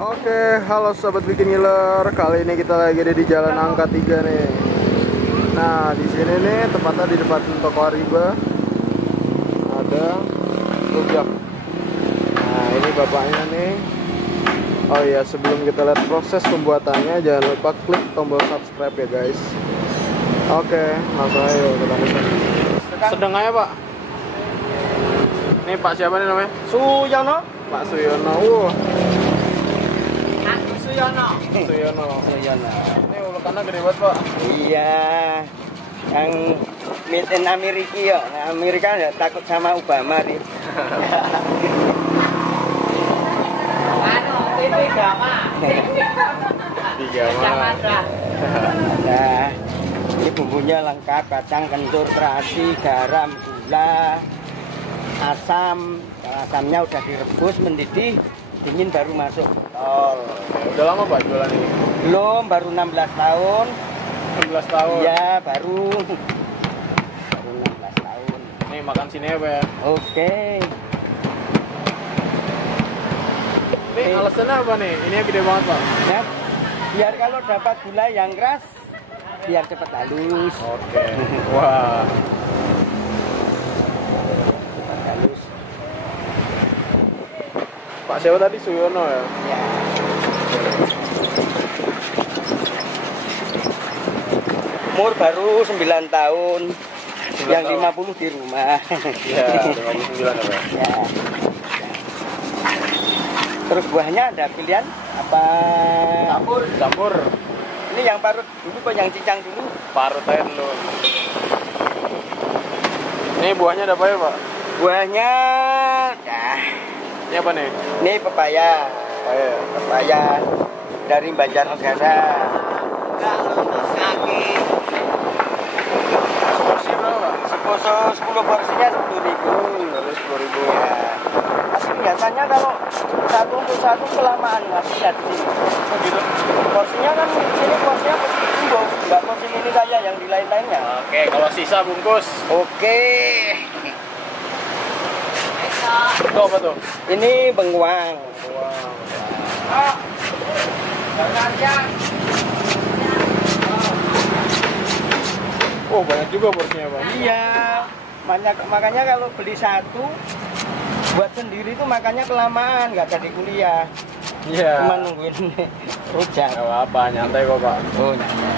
Oke, halo sobat bikin ngiler. Kali ini kita lagi ada di Jalan Angka 3 nih. Nah, di sini nih tepatnya di depan toko Ariba ada rujak. Nah, ini bapaknya nih. Oh iya, sebelum kita lihat proses pembuatannya, jangan lupa klik tombol subscribe ya guys. Oke, langsung ayo kita pesan. Sedang aja Pak. Ini Pak siapa nih namanya? Suyono. Pak Suyono. Suyono. Ini ulekannya gede banget Pak. Iya. Yang made in Amerika ya. Nah, Amerika ya takut sama Obama nih. Nah, ini bumbunya lengkap, kacang kencur, terasi, garam, gula, asam. Kalau asamnya udah direbus mendidih, dingin baru masuk botol. Udah lama Pak jualan ini? Belum, baru 16 tahun. 16 tahun. Iya, baru 16 tahun. Nih makan sini ya Pak ya. Oke. Ini alasannya apa nih? Ini yang gede banget Pak. Ya, biar kalau dapat gula yang keras, biar cepat halus. Oke. Wah. Cepat halus. Pak siapa tadi? Suyono ya? Ya. Umur baru 9 tahun. 9 Yang tahun. 50 di rumah. Iya, 59 ya Pak. Ya. Terus buahnya ada pilihan apa? Campur. Ini yang parut dulu apa yang cincang dulu? Parut aja dulu. Ini buahnya ada apa ya Pak? Buahnya, nah, Ini apa nih? ini pepaya. Oh ya. Pepaya dari Banjarnegara. Porsi berapa Pak? Seposo 10 porsinya 10.000. Dari 10.000. Ya. Tapi biasanya kalau satu untuk satu kelamaan masih jadi. Oh gitu. Porsinya kan ini porsinya tumbuh, nggak porsi ini saja yang di lain-lainnya. Oke, kalau sisa bungkus. Oke. Itu apa tuh? Ini bengkuang. Wow. Oh banyak juga porsinya Pak. Iya. Makanya kalau beli satu buat sendiri itu makanya kelamaan, nggak jadi kuliah. Iya. Cuma nungguin rujak. Gak apa-apa, nyantai kok Pak. Oh, nyantai.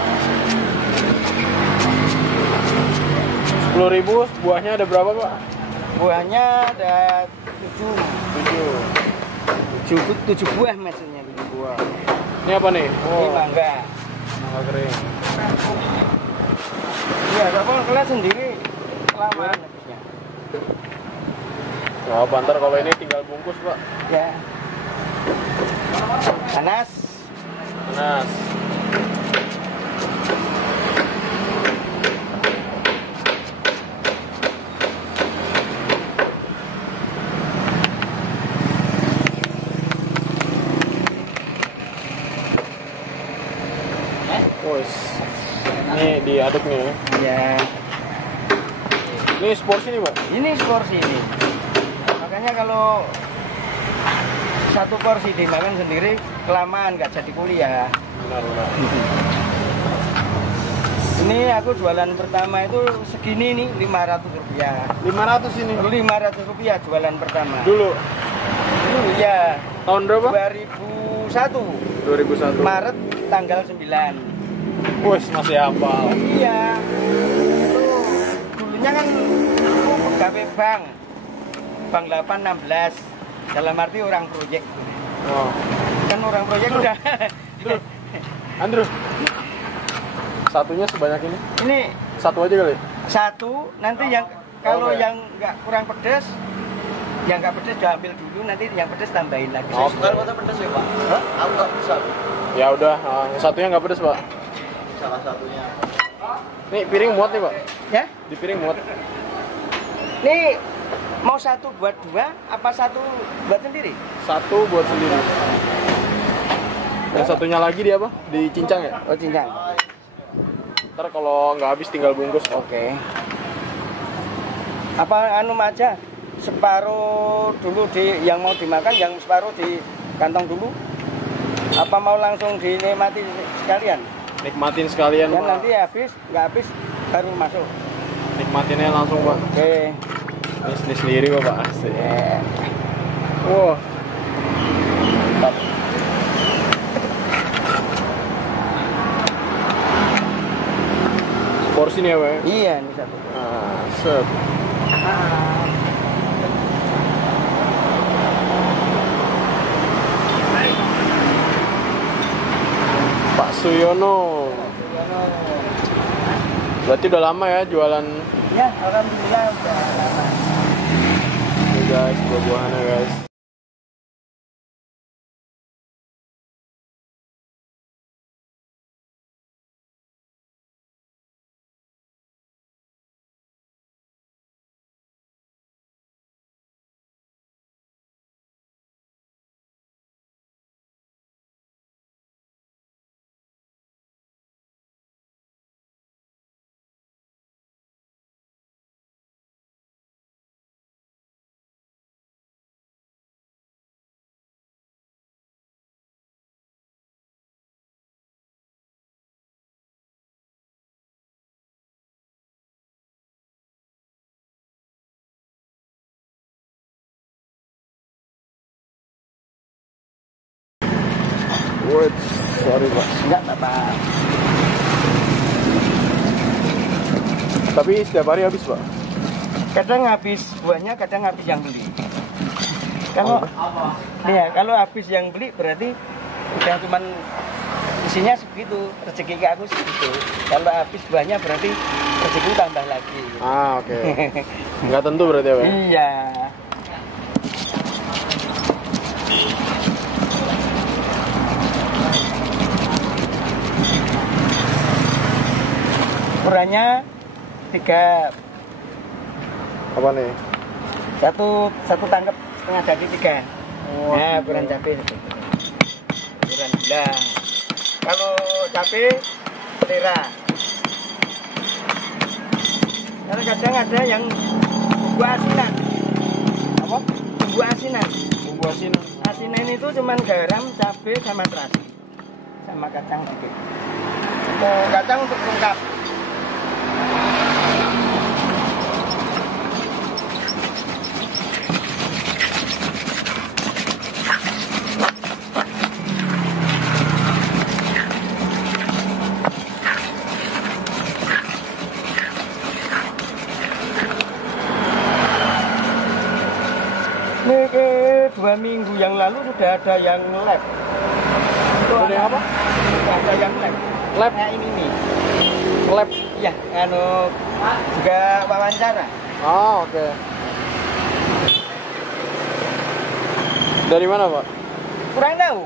10.000, buahnya ada berapa Pak? Buahnya ada 7 buah maksudnya. 7 buah. Ini apa nih? Ini mangga. Mangga kering. Iya, kalau kalian sendiri kelamaan habisnya. Wah, bantar kalau ini tinggal bungkus Pak. Ya. Panas. Panas. Wes. Ini diaduk nih ya. Ya. Ini seporsi nih Pak. Ini porsi ini. Makanya kalau satu porsi dimakan sendiri kelamaan nggak jadi kuliah. Benar. Ini aku jualan pertama itu segini nih 500 rupiah. 500 ini. 500 rupiah jualan pertama. Dulu. Dulu ya. Tahun berapa? 2001. 2001. Maret tanggal 9. Wes masih hafal. Iya. Itu dulunya kan aku pegawai bank. Bank 816. Dalam arti orang proyek. Oh. Kan orang proyek udah. Andrew. Satunya sebanyak ini? Ini Satu aja kali? satu, nanti yang kalau Oke. yang nggak kurang pedas, yang nggak pedas diambil dulu, nanti yang pedas tambahin lagi. Oke. pedas ya Pak? Hah? Aku nggak bisa. Ya udah, yang satunya nggak pedes Pak. Salah satunya. Nih piring muat nih Pak. Ya? Di piring muat. Nih mau satu buat dua, apa satu buat sendiri? Satu buat sendiri. Yang satunya lagi di apa? Dicincang ya? Oh cincang. Ntar kalau nggak habis tinggal bungkus. Oke. Apa anu aja? Separuh dulu di yang mau dimakan, yang separuh di kantong dulu. Apa mau langsung dinikmati sekalian? Nikmatin sekalian, Ya Pak. nanti habis, nggak habis baru masuk. Nikmatinnya langsung, Pak. Oke. Ini sendiri, Pak. Asik. Ya. Wah. Top. Porsi nih ya, Pak. Iya, ini satu. Nah, set. Pak Suyono. Berarti udah lama ya jualan Ya, alhamdulillah udah lama. ini guys, buah-buahannya guys. Wait, sorry Pak. Enggak apa-apa. Tapi setiap hari habis Pak? Kadang habis buahnya, kadang habis yang beli. Kalau ya, kalau habis yang beli berarti udah cuman isinya segitu, rezeki ke aku segitu. Kalau habis buahnya berarti rezeki tambah lagi. Ah, oke. Nggak tentu berarti ya Pak? Iya. Ukurannya 3, Apa nih? satu tangkap setengah daging 3. Oh, Nah, tiga. ukuran cabai itu. Ukuran gula. Kalau cabai selera. Karena kadang ada yang bumbu asinan. Apa? Bumbu asinan. Bumbu asin. Asinan itu cuman garam, cabai, sama terasi, sama kacang dikit. Kacang untuk lengkap. Ini 2 minggu yang lalu sudah ada yang lab. Itu Ada yang apa? Sudah ada yang lab. Lab? Kayak ini nih. Lab. Ya, juga wawancara. Oh, oke. Dari mana Pak? Kurang tahu.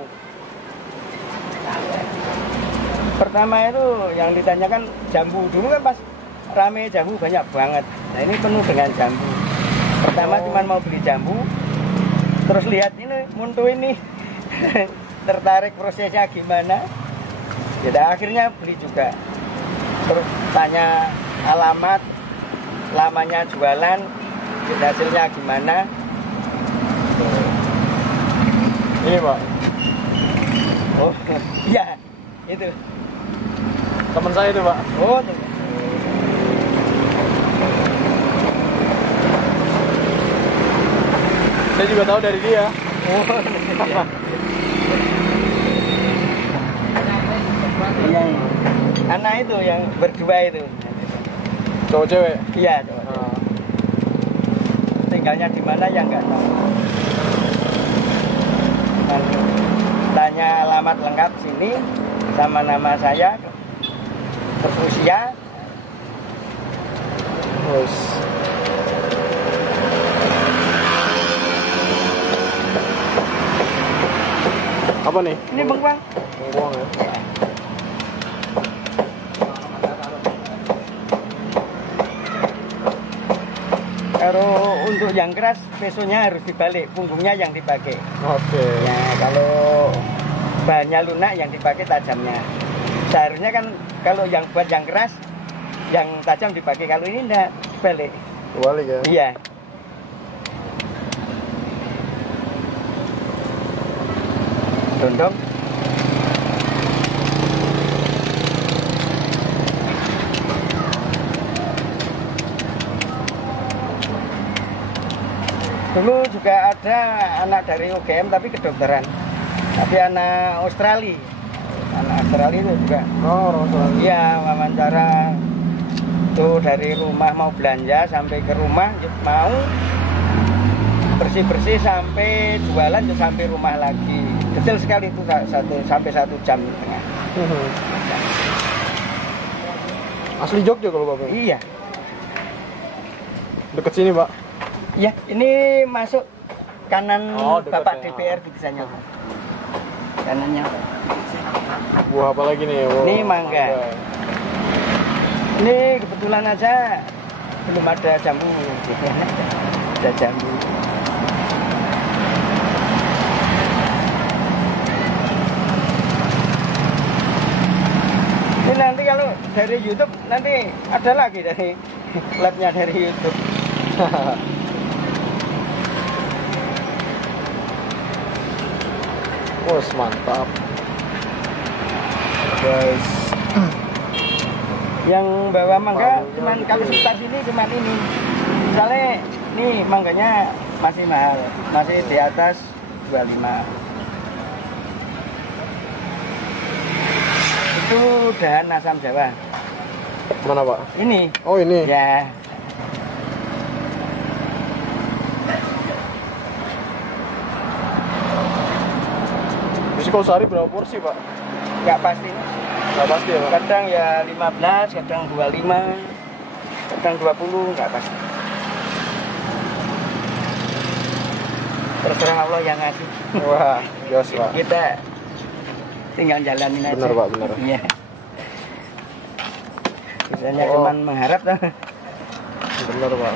Pertama itu yang ditanyakan jambu. Dulu kan pas rame jambu banyak banget. Nah ini penuh dengan jambu. Pertama cuma mau beli jambu, terus lihat ini muntuh ini, tertarik prosesnya gimana. Jadi akhirnya beli juga. Terus tanya alamat, lamanya jualan, hasilnya gimana. Ini Pak. Oh iya itu. Teman saya itu Pak. Oh Saya juga tahu dari dia. Iya. Anak itu yang berdua itu. Cowok cewek. Iya, coba. Ah. Tinggalnya di mana ya nggak tahu. Dan tanya alamat lengkap sini sama nama saya, terus usia. Terus. Apa nih? Ini bengkuang. Bengkuang ya. Kalau untuk yang keras, pesonya harus dibalik, punggungnya yang dipakai. Oke. Ya, kalau bahannya lunak yang dipakai tajamnya. Seharusnya kan kalau yang buat yang keras, yang tajam dipakai. Kalau ini enggak, balik. Balik ya. Iya. Dondong. Dulu juga ada anak dari UGM tapi kedokteran. Tapi anak Australia. Anak Australia itu juga. Oh, orang Australia. Iya, wawancara tuh dari rumah mau belanja sampai ke rumah mau bersih-bersih sampai jualan tuh sampai rumah lagi. Detail sekali itu sampai 1 jam setengah. Asli Jogja kalau Bapak? Iya. Deket sini, Pak? Iya, ini masuk kanan dekat Bapak ya. DPR biasanya. Kanannya. Buah apa lagi nih? Wow, Ini mangga. Ini kebetulan aja belum ada jambu. Ada jambu. Ini nanti kalau dari YouTube nanti ada lagi dari labnya dari YouTube. Wos, mantap. Guys. Yang bawa mangga cuman kalau sekitar sini cuman ini. Misalnya nih mangganya masih mahal, masih di atas 25. Itu dahan asam Jawa. Mana, Pak? Ini. Oh, ini. Ya. Bisa kalau sehari berapa porsi, Pak? Nggak pasti. Nggak pasti ya, Pak? Kadang ya 15, kadang 25, kadang 20, nggak pasti. Terserah Allah yang ngasih. Wah, jos, Pak. Kita tinggal jalanin aja. Bener, Pak, bener. Iya. Biasanya Oh. cuman mengharap tuh. Bener, Pak.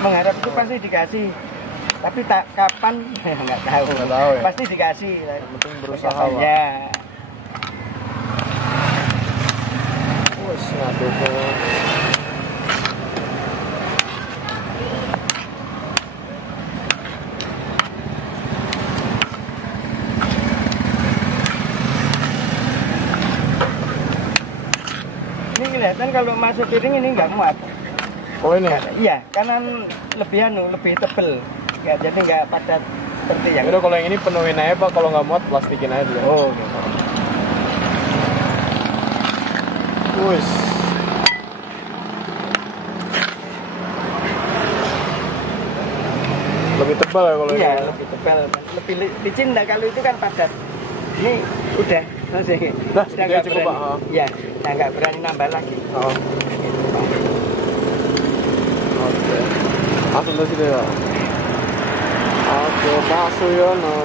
Mengharap itu pasti dikasih. Tapi tak kapan nggak tahu. Nggak tahu ya. Pasti dikasih. Yang penting berusaha, Pak. Ya. Wos, ngaduh, Pak. Ini kelihatan kalau masuk piring ini nggak muat. Oh, ini. Iya, kanan lebih lebih tebel. Ya, jadi nggak padat seperti yang. Udah, kalau yang ini penuhin aja, Pak. Kalau nggak muat, plastikin aja dulu. Oh, gitu. Wis. Lebih tebal ya kalau Iya, ini. lebih tebal, lebih licin. Nah, kalau itu kan padat. Ini udah masih. Udah, segitu aja cukup, Pak. Oh. Iya, nah nggak berani nambah lagi. Oh. Gitu, Pak. Oke. Langsung dari sini ya. Oke, Pak Suyono.